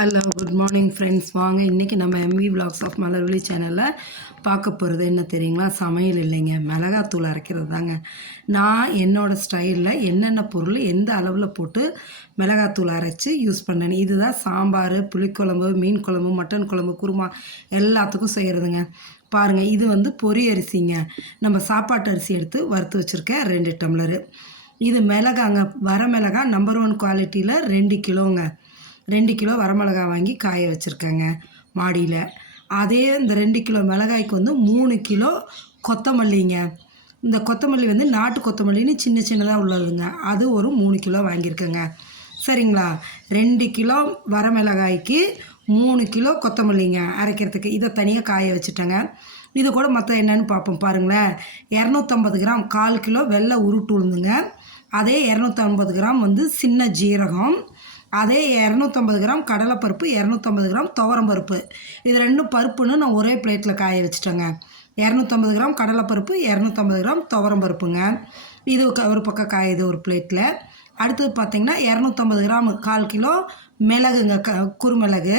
Hello good morning friends. வாங்க இன்றைக்கி நம்ம எம்வி விலாக்ஸ் ஆஃப் மலர்விழி சேனலில் பார்க்க போகிறது என்ன தெரியுங்களா? சமையல் இல்லைங்க, மிளகாத்தூள் அரைக்கிறது தாங்க. நான் என்னோடய ஸ்டைலில் என்னென்ன பொருள் எந்த அளவில் போட்டு மிளகாத்தூள் அரைச்சி யூஸ் பண்ணேன். இதுதான் சாம்பார், புளிக்குழம்பு, மீன் குழம்பு, மட்டன் குழம்பு, குருமா எல்லாத்துக்கும் செய்கிறதுங்க. பாருங்கள், இது வந்து பொரி அரிசிங்க. நம்ம சாப்பாட்டு அரிசி எடுத்து வறுத்து வச்சுருக்கேன் 2 டம்ளரு. இது மிளகாங்க, வர மிளகா நம்பர் 1 குவாலிட்டியில் 2 கிலோங்க. 2 கிலோ வரமிளகா வாங்கி காய வச்சுருக்கேங்க மாடியில். அதே இந்த 2 கிலோ மிளகாய்க்கு வந்து 3 கிலோ கொத்தமல்லிங்க. இந்த கொத்தமல்லி வந்து நாட்டு கொத்தமல்லின்னு சின்ன சின்னதாக உள்ளதுங்க. அது ஒரு 3 கிலோ வாங்கியிருக்கேங்க. சரிங்களா? 2 கிலோ வரமிளகாய்க்கு 3 கிலோ கொத்தமல்லிங்க அரைக்கிறதுக்கு. இதை தனியாக காய வச்சுட்டேங்க. இது கூட மற்ற என்னென்னு பார்ப்போம் பாருங்களேன். 250 கிராம் 1/4 கிலோ வெள்ளை உருட்டு உளுந்துங்க. அதே 250 கிராம் வந்து சின்ன ஜீரகம். அதே 250 கிராம் கடலைப்பருப்பு, 250 கிராம் துவரம்பருப்பு. இது 2 பருப்புன்னு நான் ஒரே பிளேட்டில் காய வச்சுட்டேங்க. 250 கிராம் கடலைப்பருப்பு, 250 கிராம் துவரம்பருப்புங்க. இது ஒரு பக்கம் காயுது ஒரு பிளேட்டில். அடுத்தது பார்த்திங்கன்னா 250 கிராம் 1/4 கிலோ மிளகுங்க, குறுமிளகு.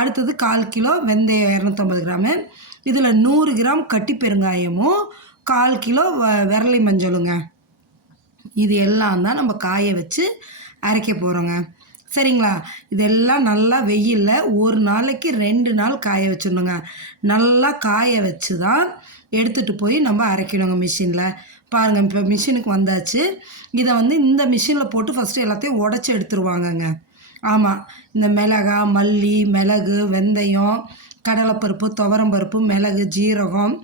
அடுத்தது 1/4 கிலோ வெந்தயம் 250 கிராமு. இதில் 100 கிராம் கட்டி பெருங்காயமும் 1/4 கிலோ விரலி மஞ்சளுங்க. இது எல்லாம் தான் நம்ம காய வச்சு அரைக்க போகிறோங்க. சரிங்களா? இதெல்லாம் நல்லா வெயிலில் ஒரு நாளைக்கு 2 நாள் காய வச்சிடணுங்க. நல்லா காய வச்சு தான் எடுத்துகிட்டு போய் நம்ம அரைக்கணுங்க மிஷினில். பாருங்கள், இப்போ மிஷினுக்கு வந்தாச்சு. இதை வந்து இந்த மிஷினில் போட்டு ஃபஸ்ட்டு எல்லாத்தையும் உடச்சி எடுத்துருவாங்கங்க. ஆமாம், இந்த மிளகா, மல்லி, மிளகு, வெந்தயம், கடலைப்பருப்பு, துவரம்பருப்பு, மிளகு, ஜீரகம்,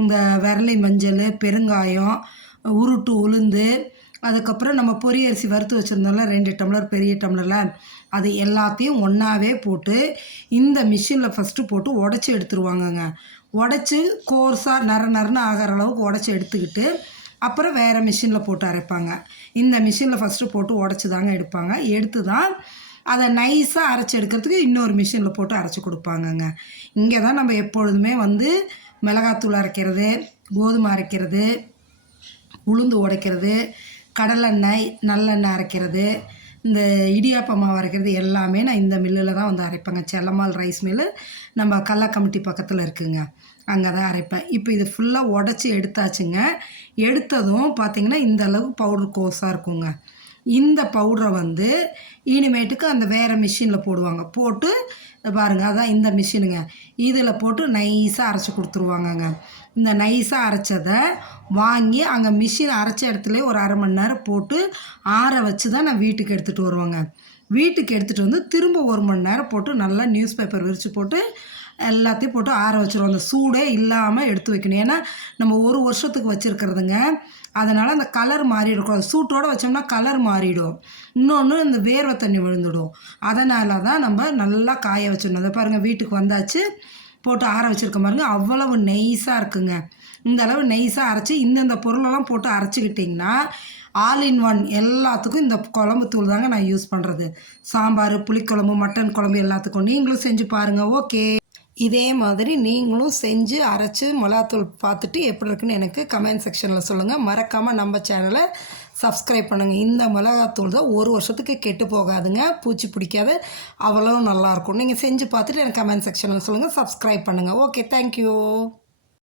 இந்த விரலி மஞ்சள், பெருங்காயம், உருட்டு உளுந்து, அதுக்கப்புறம் நம்ம பொரி அரிசி வறுத்து வச்சுருந்தோம்ல 2 டம்ளர் பெரிய டம்ளரில், அது எல்லாத்தையும் ஒன்றாவே போட்டு இந்த மிஷினில் ஃபஸ்ட்டு போட்டு உடச்சி எடுத்துருவாங்கங்க. உடச்சி கோர்ஸாக நரன்னு ஆகிற அளவுக்கு உடச்சி எடுத்துக்கிட்டு அப்புறம் வேறு மிஷினில் போட்டு அரைப்பாங்க. இந்த மிஷினில் ஃபஸ்ட்டு போட்டு உடச்சி தாங்க எடுப்பாங்க. எடுத்து தான் அதை நைஸாக அரைச்சி எடுக்கிறதுக்கு இன்னொரு மிஷினில் போட்டு அரைச்சி கொடுப்பாங்கங்க. இங்கே தான் நம்ம எப்பொழுதுமே வந்து மிளகாத்தூள் அரைக்கிறது, கோதுமை அரைக்கிறது, உளுந்து உடைக்கிறது, கடலெண்ணெய், நல்லெண்ணெய் அரைக்கிறது, இந்த இடியாப்ப மாவு அரைக்கிறது எல்லாமே நான் இந்த மில்லில் தான் வந்து அரைப்பேங்க. செல்லம்மாள் ரைஸ் மில்லு நம்ம கள்ளக்கமிட்டி பக்கத்தில் இருக்குதுங்க. அங்கே தான் அரைப்பேன். இப்போ இது ஃபுல்லாக உடச்சி எடுத்தாச்சுங்க. எடுத்ததும் பார்த்திங்கன்னா இந்த அளவுக்கு பவுட்ரு கோஸாக இருக்குங்க. இந்த பவுடரை வந்து இனிமேட்டுக்கு அந்த வேறு மிஷினில் போடுவாங்க. போட்டு பாருங்கள், அதான் இந்த மிஷினுங்க. இதில் போட்டு நைஸாக அரைச்சி கொடுத்துருவாங்கங்க. இந்த நைஸாக அரைச்சதை வாங்கி அங்கே மிஷின் அரைச்ச இடத்துல ஒரு 1/2 மணி நேரம் போட்டு ஆற வச்சு தான் நான் வீட்டுக்கு எடுத்துகிட்டு வருவேங்க. வீட்டுக்கு எடுத்துகிட்டு வந்து திரும்ப 1 மணி நேரம் போட்டு நல்லா நியூஸ் பேப்பர் விரித்து போட்டு எல்லாத்தையும் போட்டு ஆற வச்சுருவோம். அந்த சூடே இல்லாமல் எடுத்து வைக்கணும். ஏன்னா நம்ம 1 வருஷத்துக்கு வச்சுருக்கிறதுங்க. அதனால் அந்த கலர் மாறிடும். சூட்டோடு வச்சோம்னா கலர் மாறிடும். இன்னொன்று இந்த வேர்வை தண்ணி விழுந்துடும். அதனால தான் நம்ம நல்லா காய வச்சிடணும். அதை பாருங்கள், வீட்டுக்கு வந்தாச்சு, போட்டு ஆற வச்சுருக்க பாருங்க, அவ்வளவு நெய்ஸாக இருக்குங்க. இந்த அளவு நெய்ஸாக அரைச்சி இந்தந்த பொருளெல்லாம் போட்டு அரைச்சிக்கிட்டிங்கன்னா ஆல் இன் ஒன் எல்லாத்துக்கும் இந்த குழம்பு தூள் தாங்க நான் யூஸ் பண்ணுறது. சாம்பார், புளிக்குழம்பு, மட்டன் குழம்பு எல்லாத்துக்கும் நீங்களும் செஞ்சு பாருங்கள். ஓகே, இதே மாதிரி நீங்களும் செஞ்சு அரைச்சி மிளகாத்தூள் பார்த்துட்டு எப்படி இருக்குன்னு எனக்கு கமெண்ட் செக்ஷனில் சொல்லுங்கள். மறக்காமல் நம்ம சேனலை சப்ஸ்கிரைப் பண்ணுங்கள். இந்த மிளகாத்தூள் தான் 1 வருஷத்துக்கு கெட்டு போகாதுங்க, பூச்சி பிடிக்காது, அவ்வளோ நல்லாயிருக்கும். நீங்கள் செஞ்சு பார்த்துட்டு எனக்கு கமெண்ட் செக்ஷனில் சொல்லுங்கள். சப்ஸ்கிரைப் பண்ணுங்கள். Okay, thank you.